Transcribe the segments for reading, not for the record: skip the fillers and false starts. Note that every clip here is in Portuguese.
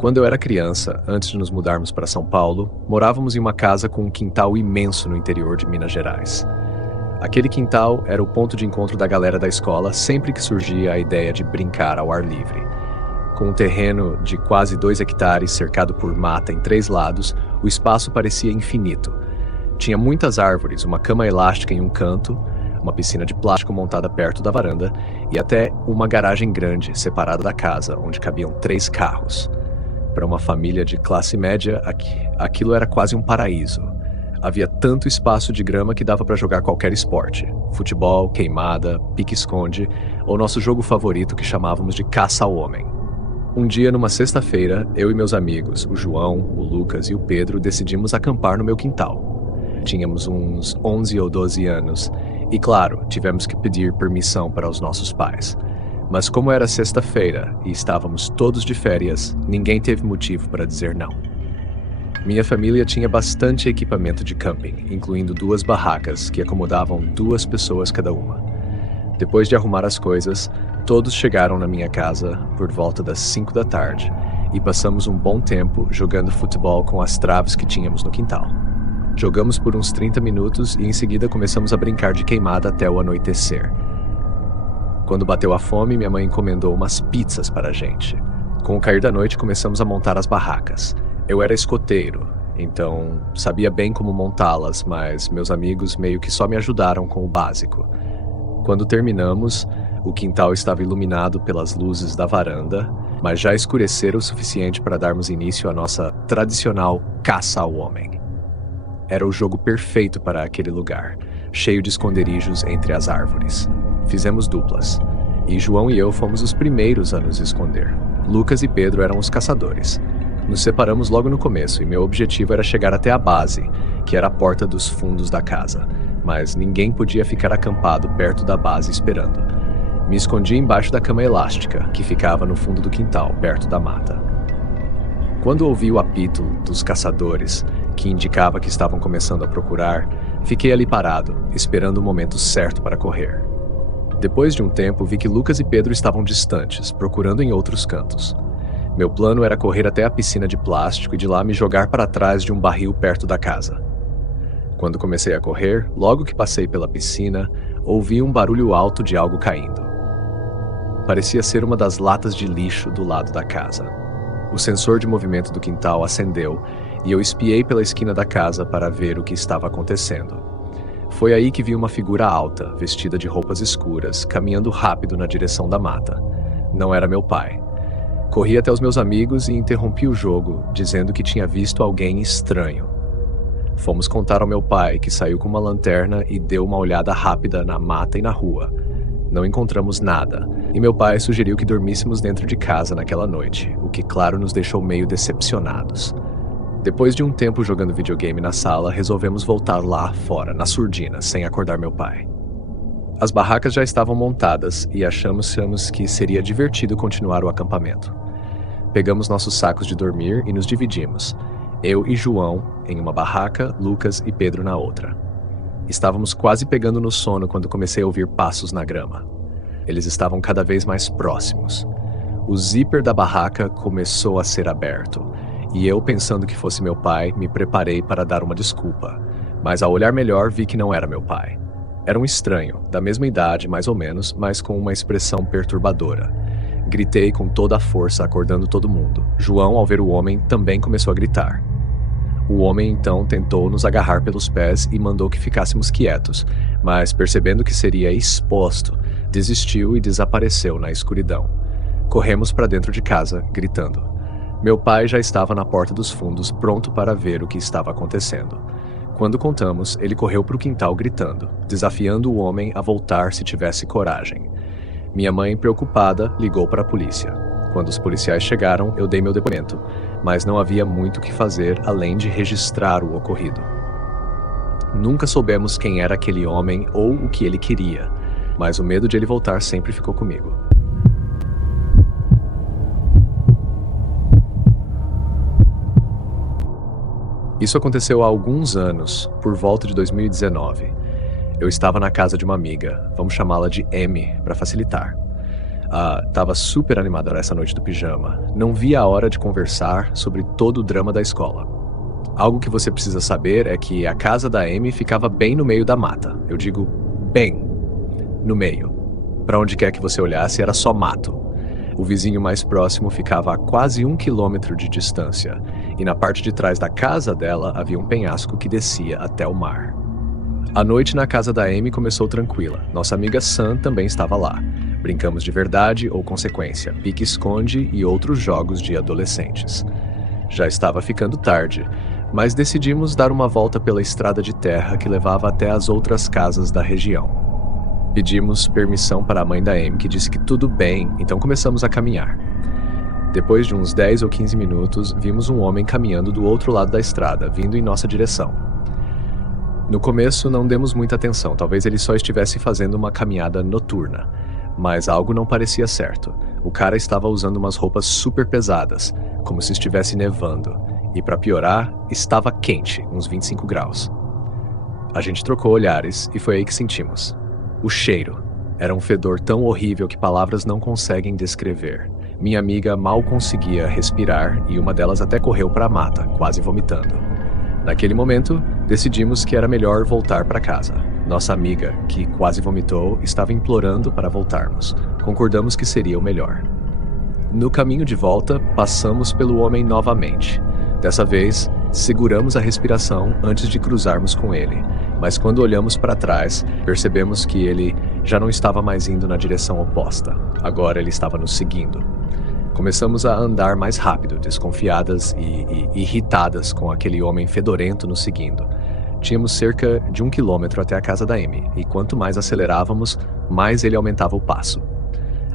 Quando eu era criança, antes de nos mudarmos para São Paulo, morávamos em uma casa com um quintal imenso no interior de Minas Gerais. Aquele quintal era o ponto de encontro da galera da escola sempre que surgia a ideia de brincar ao ar livre. Com um terreno de quase 2 hectares cercado por mata em 3 lados, o espaço parecia infinito. Tinha muitas árvores, uma cama elástica em um canto, uma piscina de plástico montada perto da varanda e até uma garagem grande separada da casa, onde cabiam 3 carros. Para uma família de classe média, aquilo era quase um paraíso. Havia tanto espaço de grama que dava para jogar qualquer esporte: futebol, queimada, pique-esconde ou nosso jogo favorito que chamávamos de caça ao homem. Um dia, numa sexta-feira, eu e meus amigos, o João, o Lucas e o Pedro, decidimos acampar no meu quintal. Tínhamos uns 11 ou 12 anos e, claro, tivemos que pedir permissão para os nossos pais. Mas como era sexta-feira e estávamos todos de férias, ninguém teve motivo para dizer não. Minha família tinha bastante equipamento de camping, incluindo 2 barracas que acomodavam 2 pessoas cada uma. Depois de arrumar as coisas, todos chegaram na minha casa por volta das 5 da tarde e passamos um bom tempo jogando futebol com as traves que tínhamos no quintal. Jogamos por uns 30 minutos e em seguida começamos a brincar de queimada até o anoitecer. Quando bateu a fome, minha mãe encomendou umas pizzas para a gente. Com o cair da noite, começamos a montar as barracas. Eu era escoteiro, então sabia bem como montá-las, mas meus amigos meio que só me ajudaram com o básico. Quando terminamos, o quintal estava iluminado pelas luzes da varanda, mas já escurecera o suficiente para darmos início à nossa tradicional caça ao homem. Era o jogo perfeito para aquele lugar, cheio de esconderijos entre as árvores. Fizemos duplas, e João e eu fomos os primeiros a nos esconder. Lucas e Pedro eram os caçadores. Nos separamos logo no começo e meu objetivo era chegar até a base, que era a porta dos fundos da casa, mas ninguém podia ficar acampado perto da base esperando. Me escondi embaixo da cama elástica, que ficava no fundo do quintal, perto da mata. Quando ouvi o apito dos caçadores, que indicava que estavam começando a procurar, fiquei ali parado, esperando o momento certo para correr. Depois de um tempo, vi que Lucas e Pedro estavam distantes, procurando em outros cantos. Meu plano era correr até a piscina de plástico e de lá me jogar para trás de um barril perto da casa. Quando comecei a correr, logo que passei pela piscina, ouvi um barulho alto de algo caindo. Parecia ser uma das latas de lixo do lado da casa. O sensor de movimento do quintal acendeu e eu espiei pela esquina da casa para ver o que estava acontecendo. Foi aí que vi uma figura alta, vestida de roupas escuras, caminhando rápido na direção da mata. Não era meu pai. Corri até os meus amigos e interrompi o jogo, dizendo que tinha visto alguém estranho. Fomos contar ao meu pai, que saiu com uma lanterna e deu uma olhada rápida na mata e na rua. Não encontramos nada, e meu pai sugeriu que dormíssemos dentro de casa naquela noite, o que, claro, nos deixou meio decepcionados. Depois de um tempo jogando videogame na sala, resolvemos voltar lá fora, na surdina, sem acordar meu pai. As barracas já estavam montadas e achamos que seria divertido continuar o acampamento. Pegamos nossos sacos de dormir e nos dividimos. Eu e João em uma barraca, Lucas e Pedro na outra. Estávamos quase pegando no sono quando comecei a ouvir passos na grama. Eles estavam cada vez mais próximos. O zíper da barraca começou a ser aberto. E eu, pensando que fosse meu pai, me preparei para dar uma desculpa. Mas ao olhar melhor, vi que não era meu pai. Era um estranho, da mesma idade, mais ou menos, mas com uma expressão perturbadora. Gritei com toda a força, acordando todo mundo. João, ao ver o homem, também começou a gritar. O homem, então, tentou nos agarrar pelos pés e mandou que ficássemos quietos, mas, percebendo que seria exposto, desistiu e desapareceu na escuridão. Corremos para dentro de casa, gritando. Meu pai já estava na porta dos fundos, pronto para ver o que estava acontecendo. Quando contamos, ele correu para o quintal gritando, desafiando o homem a voltar se tivesse coragem. Minha mãe, preocupada, ligou para a polícia. Quando os policiais chegaram, eu dei meu depoimento, mas não havia muito o que fazer além de registrar o ocorrido. Nunca soubemos quem era aquele homem ou o que ele queria, mas o medo de ele voltar sempre ficou comigo. Isso aconteceu há alguns anos, por volta de 2019. Eu estava na casa de uma amiga, vamos chamá-la de M para facilitar. Tava super animada essa noite do pijama. Não via a hora de conversar sobre todo o drama da escola. Algo que você precisa saber é que a casa da Amy ficava bem no meio da mata. Eu digo bem no meio. Para onde quer que você olhasse era só mato. O vizinho mais próximo ficava a quase 1 quilômetro de distância, e na parte de trás da casa dela havia um penhasco que descia até o mar. A noite na casa da Amy começou tranquila. Nossa amiga Sam também estava lá. Brincamos de verdade ou consequência, pique-esconde e outros jogos de adolescentes. Já estava ficando tarde, mas decidimos dar uma volta pela estrada de terra que levava até as outras casas da região. Pedimos permissão para a mãe da Amy, que disse que tudo bem, então começamos a caminhar. Depois de uns 10 ou 15 minutos, vimos um homem caminhando do outro lado da estrada, vindo em nossa direção. No começo não demos muita atenção, talvez ele só estivesse fazendo uma caminhada noturna, mas algo não parecia certo. O cara estava usando umas roupas super pesadas, como se estivesse nevando, e para piorar, estava quente, uns 25 graus. A gente trocou olhares e foi aí que sentimos. O cheiro. Era um fedor tão horrível que palavras não conseguem descrever. Minha amiga mal conseguia respirar e uma delas até correu para a mata, quase vomitando. Naquele momento, decidimos que era melhor voltar para casa. Nossa amiga, que quase vomitou, estava implorando para voltarmos. Concordamos que seria o melhor. No caminho de volta, passamos pelo homem novamente. Dessa vez, seguramos a respiração antes de cruzarmos com ele, mas quando olhamos para trás, percebemos que ele já não estava mais indo na direção oposta. Agora ele estava nos seguindo. Começamos a andar mais rápido, desconfiadas e irritadas com aquele homem fedorento nos seguindo. Tínhamos cerca de 1 quilômetro até a casa da Amy, e quanto mais acelerávamos, mais ele aumentava o passo.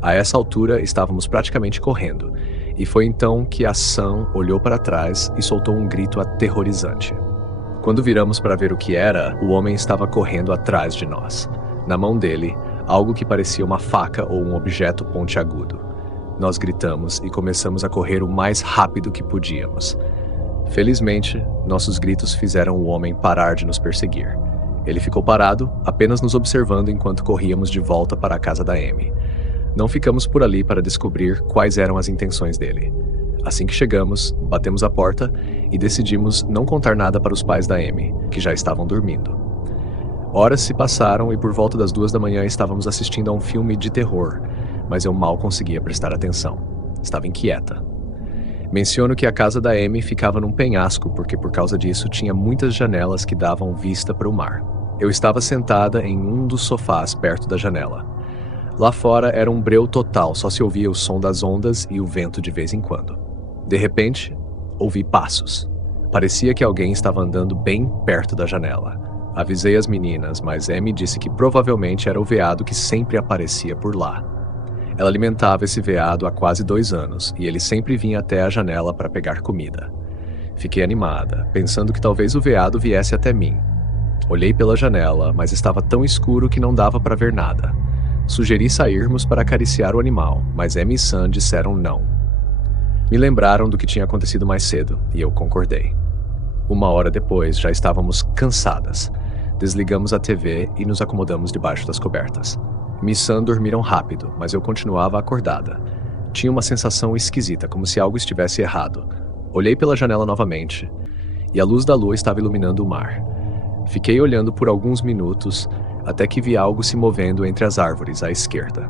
A essa altura, estávamos praticamente correndo, e foi então que a Sam olhou para trás e soltou um grito aterrorizante. Quando viramos para ver o que era, o homem estava correndo atrás de nós. Na mão dele, algo que parecia uma faca ou um objeto pontiagudo. Nós gritamos e começamos a correr o mais rápido que podíamos. Felizmente, nossos gritos fizeram o homem parar de nos perseguir. Ele ficou parado, apenas nos observando enquanto corríamos de volta para a casa da Amy. Não ficamos por ali para descobrir quais eram as intenções dele. Assim que chegamos, batemos a porta e decidimos não contar nada para os pais da Amy, que já estavam dormindo. Horas se passaram e por volta das 2 da manhã estávamos assistindo a um filme de terror, mas eu mal conseguia prestar atenção. Estava inquieta. Menciono que a casa da Amy ficava num penhasco porque por causa disso tinha muitas janelas que davam vista para o mar. Eu estava sentada em um dos sofás perto da janela. Lá fora era um breu total, só se ouvia o som das ondas e o vento de vez em quando. De repente, ouvi passos. Parecia que alguém estava andando bem perto da janela. Avisei as meninas, mas Amy disse que provavelmente era o veado que sempre aparecia por lá. Ela alimentava esse veado há quase 2 anos, e ele sempre vinha até a janela para pegar comida. Fiquei animada, pensando que talvez o veado viesse até mim. Olhei pela janela, mas estava tão escuro que não dava para ver nada. Sugeri sairmos para acariciar o animal, mas Amy e Sam disseram não. Me lembraram do que tinha acontecido mais cedo, e eu concordei. 1 hora depois, já estávamos cansadas. Desligamos a TV e nos acomodamos debaixo das cobertas. Miss Sam dormiram rápido, mas eu continuava acordada. Tinha uma sensação esquisita, como se algo estivesse errado. Olhei pela janela novamente, e a luz da lua estava iluminando o mar. Fiquei olhando por alguns minutos, até que vi algo se movendo entre as árvores à esquerda.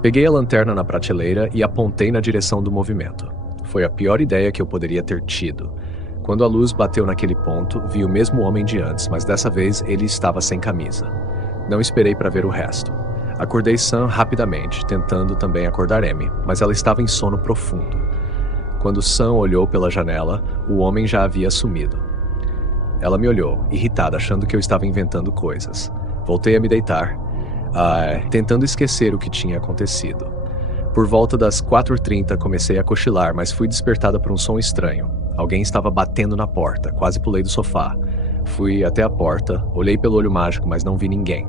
Peguei a lanterna na prateleira e apontei na direção do movimento. Foi a pior ideia que eu poderia ter tido. Quando a luz bateu naquele ponto, vi o mesmo homem de antes, mas dessa vez ele estava sem camisa. Não esperei para ver o resto. Acordei Sam rapidamente, tentando também acordar Amy, mas ela estava em sono profundo. Quando Sam olhou pela janela, o homem já havia sumido. Ela me olhou, irritada, achando que eu estava inventando coisas. Voltei a me deitar, tentando esquecer o que tinha acontecido. Por volta das 4h30 comecei a cochilar, mas fui despertada por um som estranho. Alguém estava batendo na porta, quase pulei do sofá. Fui até a porta, olhei pelo olho mágico, mas não vi ninguém.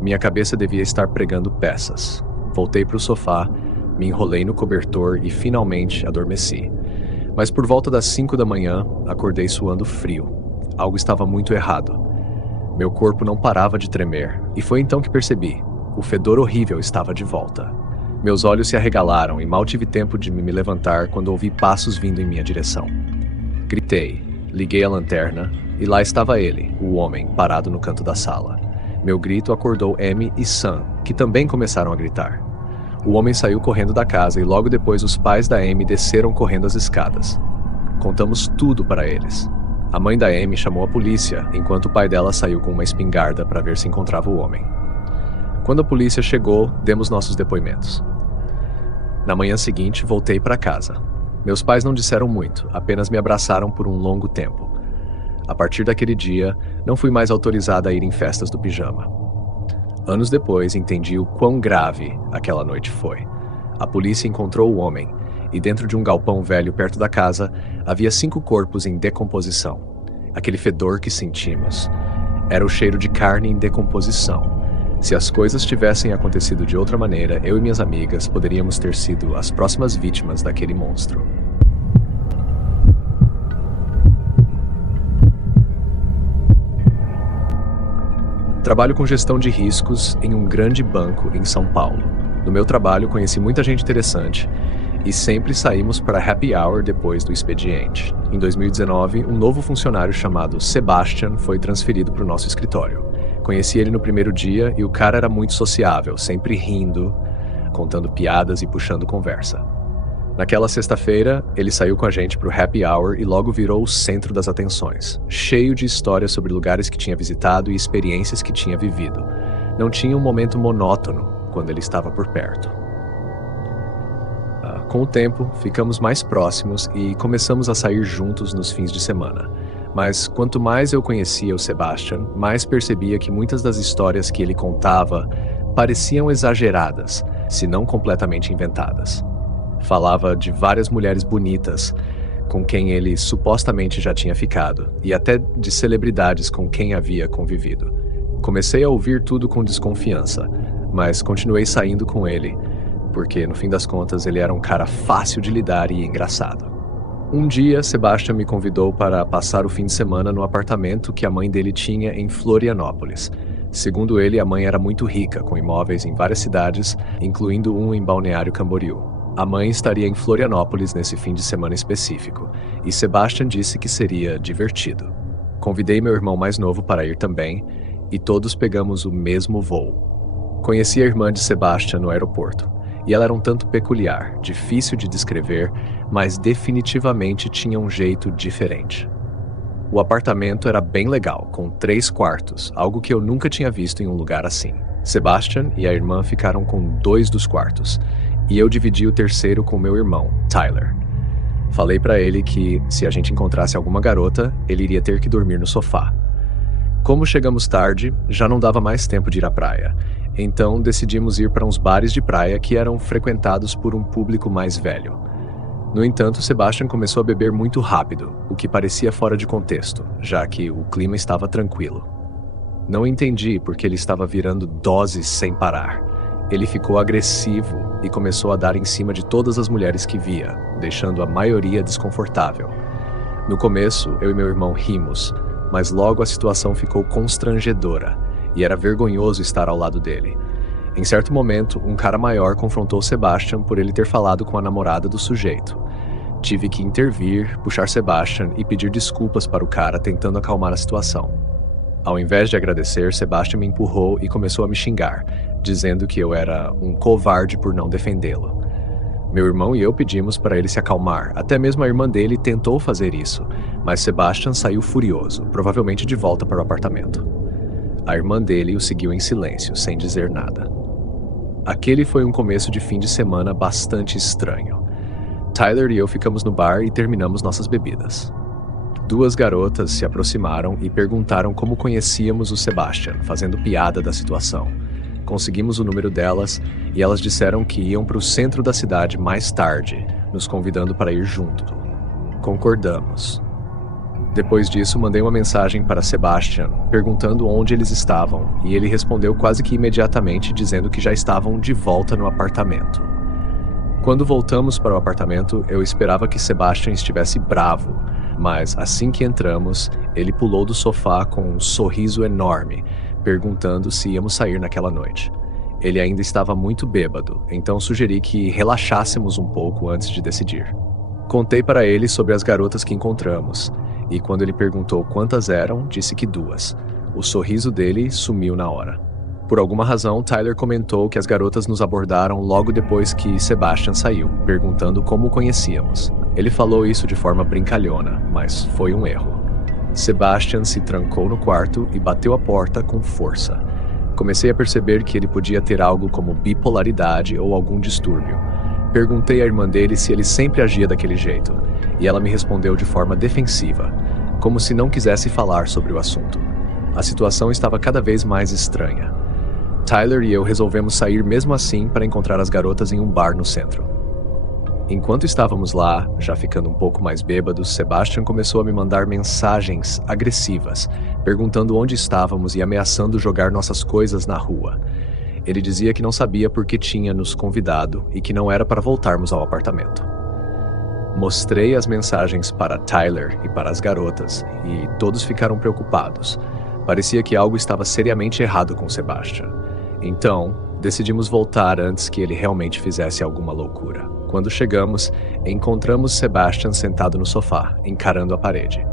Minha cabeça devia estar pregando peças. Voltei para o sofá, me enrolei no cobertor e finalmente adormeci. Mas por volta das 5 da manhã, acordei suando frio. Algo estava muito errado. Meu corpo não parava de tremer, e foi então que percebi. O fedor horrível estava de volta. Meus olhos se arregalaram e mal tive tempo de me levantar quando ouvi passos vindo em minha direção. Gritei, liguei a lanterna e lá estava ele, o homem, parado no canto da sala. Meu grito acordou Amy e Sam, que também começaram a gritar. O homem saiu correndo da casa e logo depois os pais da Amy desceram correndo as escadas. Contamos tudo para eles. A mãe da Amy chamou a polícia, enquanto o pai dela saiu com uma espingarda para ver se encontrava o homem. Quando a polícia chegou, demos nossos depoimentos. Na manhã seguinte, voltei para casa. Meus pais não disseram muito, apenas me abraçaram por um longo tempo. A partir daquele dia, não fui mais autorizada a ir em festas do pijama. Anos depois, entendi o quão grave aquela noite foi. A polícia encontrou o homem, e dentro de um galpão velho perto da casa, havia 5 corpos em decomposição. Aquele fedor que sentimos era o cheiro de carne em decomposição. Se as coisas tivessem acontecido de outra maneira, eu e minhas amigas poderíamos ter sido as próximas vítimas daquele monstro. Trabalho com gestão de riscos em um grande banco em São Paulo. No meu trabalho, conheci muita gente interessante e sempre saímos para happy hour depois do expediente. Em 2019, um novo funcionário chamado Sebastian foi transferido para o nosso escritório. Conheci ele no primeiro dia e o cara era muito sociável, sempre rindo, contando piadas e puxando conversa. Naquela sexta-feira, ele saiu com a gente para o happy hour e logo virou o centro das atenções, cheio de histórias sobre lugares que tinha visitado e experiências que tinha vivido. Não tinha um momento monótono quando ele estava por perto. Com o tempo, ficamos mais próximos e começamos a sair juntos nos fins de semana. Mas quanto mais eu conhecia o Sebastian, mais percebia que muitas das histórias que ele contava pareciam exageradas, se não completamente inventadas. Falava de várias mulheres bonitas com quem ele supostamente já tinha ficado, e até de celebridades com quem havia convivido. Comecei a ouvir tudo com desconfiança, mas continuei saindo com ele, porque no fim das contas ele era um cara fácil de lidar e engraçado. Um dia, Sebastian me convidou para passar o fim de semana no apartamento que a mãe dele tinha em Florianópolis. Segundo ele, a mãe era muito rica, com imóveis em várias cidades, incluindo um em Balneário Camboriú. A mãe estaria em Florianópolis nesse fim de semana específico, e Sebastian disse que seria divertido. Convidei meu irmão mais novo para ir também, e todos pegamos o mesmo voo. Conheci a irmã de Sebastian no aeroporto, e ela era um tanto peculiar, difícil de descrever, mas definitivamente tinha um jeito diferente. O apartamento era bem legal, com 3 quartos, algo que eu nunca tinha visto em um lugar assim. Sebastian e a irmã ficaram com 2 dos quartos, e eu dividi o terceiro com meu irmão, Tyler. Falei pra ele que, se a gente encontrasse alguma garota, ele iria ter que dormir no sofá. Como chegamos tarde, já não dava mais tempo de ir à praia, então decidimos ir para uns bares de praia que eram frequentados por um público mais velho. No entanto, Sebastian começou a beber muito rápido, o que parecia fora de contexto, já que o clima estava tranquilo. Não entendi porque ele estava virando doses sem parar. Ele ficou agressivo e começou a dar em cima de todas as mulheres que via, deixando a maioria desconfortável. No começo, eu e meu irmão rimos, mas logo a situação ficou constrangedora e era vergonhoso estar ao lado dele. Em certo momento, um cara maior confrontou Sebastian por ele ter falado com a namorada do sujeito. Tive que intervir, puxar Sebastian e pedir desculpas para o cara, tentando acalmar a situação. Ao invés de agradecer, Sebastian me empurrou e começou a me xingar, dizendo que eu era um covarde por não defendê-lo. Meu irmão e eu pedimos para ele se acalmar, até mesmo a irmã dele tentou fazer isso, mas Sebastian saiu furioso, provavelmente de volta para o apartamento. A irmã dele o seguiu em silêncio, sem dizer nada. Aquele foi um começo de fim de semana bastante estranho. Tyler e eu ficamos no bar e terminamos nossas bebidas. 2 garotas se aproximaram e perguntaram como conhecíamos o Sebastian, fazendo piada da situação. Conseguimos o número delas e elas disseram que iam para o centro da cidade mais tarde, nos convidando para ir junto. Concordamos. Depois disso, mandei uma mensagem para Sebastian, perguntando onde eles estavam, e ele respondeu quase que imediatamente, dizendo que já estavam de volta no apartamento. Quando voltamos para o apartamento, eu esperava que Sebastian estivesse bravo, mas assim que entramos, ele pulou do sofá com um sorriso enorme, perguntando se íamos sair naquela noite. Ele ainda estava muito bêbado, então sugeri que relaxássemos um pouco antes de decidir. Contei para ele sobre as garotas que encontramos, e quando ele perguntou quantas eram, disse que 2. O sorriso dele sumiu na hora. Por alguma razão, Tyler comentou que as garotas nos abordaram logo depois que Sebastian saiu, perguntando como o conhecíamos. Ele falou isso de forma brincalhona, mas foi um erro. Sebastian se trancou no quarto e bateu a porta com força. Comecei a perceber que ele podia ter algo como bipolaridade ou algum distúrbio. Perguntei à irmã dele se ele sempre agia daquele jeito, e ela me respondeu de forma defensiva, como se não quisesse falar sobre o assunto. A situação estava cada vez mais estranha. Tyler e eu resolvemos sair mesmo assim para encontrar as garotas em um bar no centro. Enquanto estávamos lá, já ficando um pouco mais bêbados, Sebastian começou a me mandar mensagens agressivas, perguntando onde estávamos e ameaçando jogar nossas coisas na rua. Ele dizia que não sabia por que tinha nos convidado e que não era para voltarmos ao apartamento. Mostrei as mensagens para Tyler e para as garotas, e todos ficaram preocupados. Parecia que algo estava seriamente errado com Sebastian. Então, decidimos voltar antes que ele realmente fizesse alguma loucura. Quando chegamos, encontramos Sebastian sentado no sofá, encarando a parede.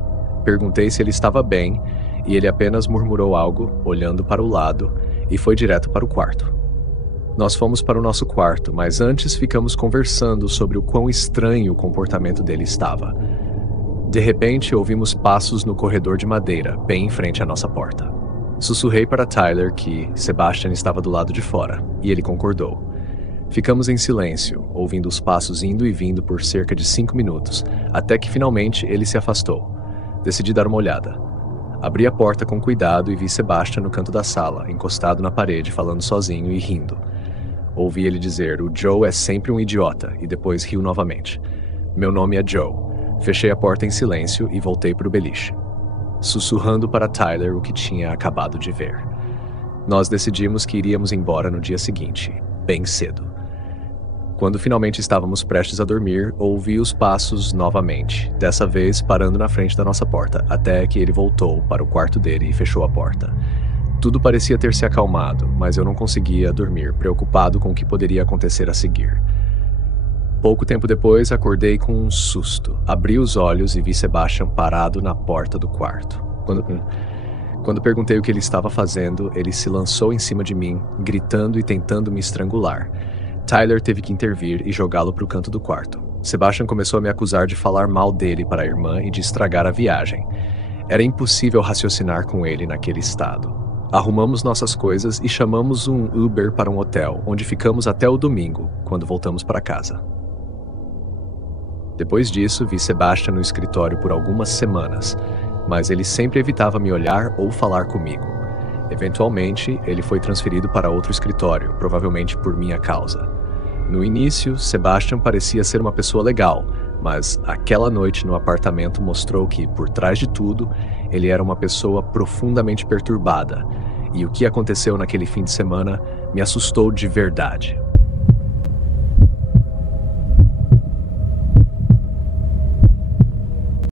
Perguntei se ele estava bem, e ele apenas murmurou algo, olhando para o lado, e foi direto para o quarto. Nós fomos para o nosso quarto, mas antes ficamos conversando sobre o quão estranho o comportamento dele estava. De repente, ouvimos passos no corredor de madeira, bem em frente à nossa porta. Sussurrei para Tyler que Sebastian estava do lado de fora, e ele concordou. Ficamos em silêncio, ouvindo os passos indo e vindo por cerca de 5 minutos, até que finalmente ele se afastou. Decidi dar uma olhada. Abri a porta com cuidado e vi Sebastian no canto da sala, encostado na parede, falando sozinho e rindo. Ouvi ele dizer, "O Joe é sempre um idiota", e depois riu novamente. "Meu nome é Joe." Fechei a porta em silêncio e voltei para o beliche, sussurrando para Tyler o que tinha acabado de ver. Nós decidimos que iríamos embora no dia seguinte, bem cedo. Quando finalmente estávamos prestes a dormir, ouvi os passos novamente, dessa vez parando na frente da nossa porta, até que ele voltou para o quarto dele e fechou a porta. Tudo parecia ter se acalmado, mas eu não conseguia dormir, preocupado com o que poderia acontecer a seguir. Pouco tempo depois, acordei com um susto. Abri os olhos e vi Sebastian parado na porta do quarto. Quando perguntei o que ele estava fazendo, ele se lançou em cima de mim, gritando e tentando me estrangular. Tyler teve que intervir e jogá-lo para o canto do quarto. Sebastian começou a me acusar de falar mal dele para a irmã e de estragar a viagem. Era impossível raciocinar com ele naquele estado. Arrumamos nossas coisas e chamamos um Uber para um hotel, onde ficamos até o domingo, quando voltamos para casa. Depois disso, vi Sebastian no escritório por algumas semanas, mas ele sempre evitava me olhar ou falar comigo. Eventualmente, ele foi transferido para outro escritório, provavelmente por minha causa. No início, Sebastian parecia ser uma pessoa legal, mas aquela noite no apartamento mostrou que, por trás de tudo, ele era uma pessoa profundamente perturbada, e o que aconteceu naquele fim de semana me assustou de verdade.